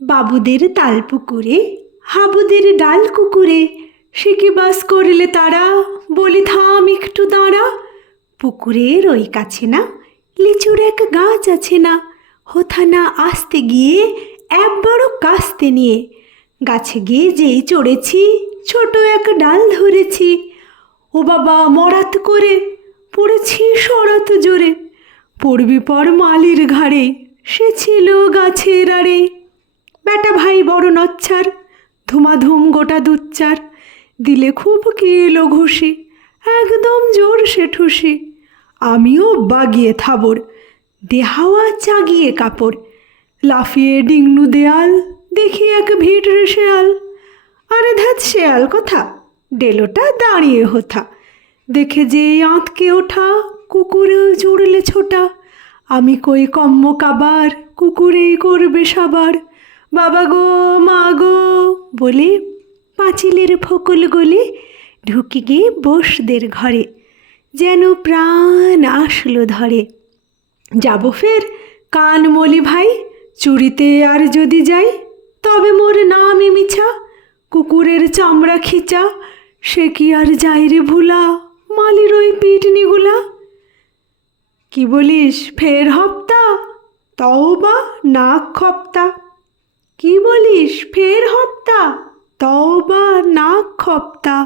বাবুদের তাল পুকুরে হাবুদের ডাল কুকুরে, সে কি বাস করলে তারা, বলি থাম একটু দাঁড়া। পুকুরের ওই কাছে না লিচুর এক গাছ আছে না, হোথা না আসতে গিয়ে এক বড় কাস্তে নিয়ে, গাছে গিয়ে যেই চড়েছি ছোট এক ডাল ধরেছি। ও বাবা মরাত করে পড়েছি সরাত জোরে, পড়বি পর মালির ঘাড়ে, সে ছিল গাছের আড়ে। বেটা ভাই বড় নচ্ছার, ধুমাধুম গোটা দুচ্চার, দিলে খুব কিলো ঘুষি, একদম জোর সে ঠুসি। আমিও বাগিয়ে থাবর, দেহাওয়া চাগিয়ে কাপড়, লাফিয়ে ডিংনু দেয়াল, দেখি এক ভিড় শেয়াল। আরে ধ্যাত শেয়াল কথা, ডেলোটা দাঁড়িয়ে হোথা, দেখে যে আঁতকে ওঠা, কুকুরেও জুড়লে ছোটা। আমি কই কম্ম কাবার, কুকুরেই করবে সবার। বাবা গো মা গো বলে পাঁচিলের ফকল গলে ঢুকে গিয়ে বসদের ঘরে, যেন প্রাণ আসলো ধরে। যাব ফের কান মলি ভাই, চুরিতে আর যদি যাই, তবে মোর নামই মিছা, কুকুরের চামড়া খিচা, সে কি আর যাই রে ভুলা, মালির ওই পিটনিগুলা। কি বলিস ফের হপ্তা, তাও বা নাক খপ্তা। কি বলিস ফের হপ্তা, তাও বা নাক খপ্তা।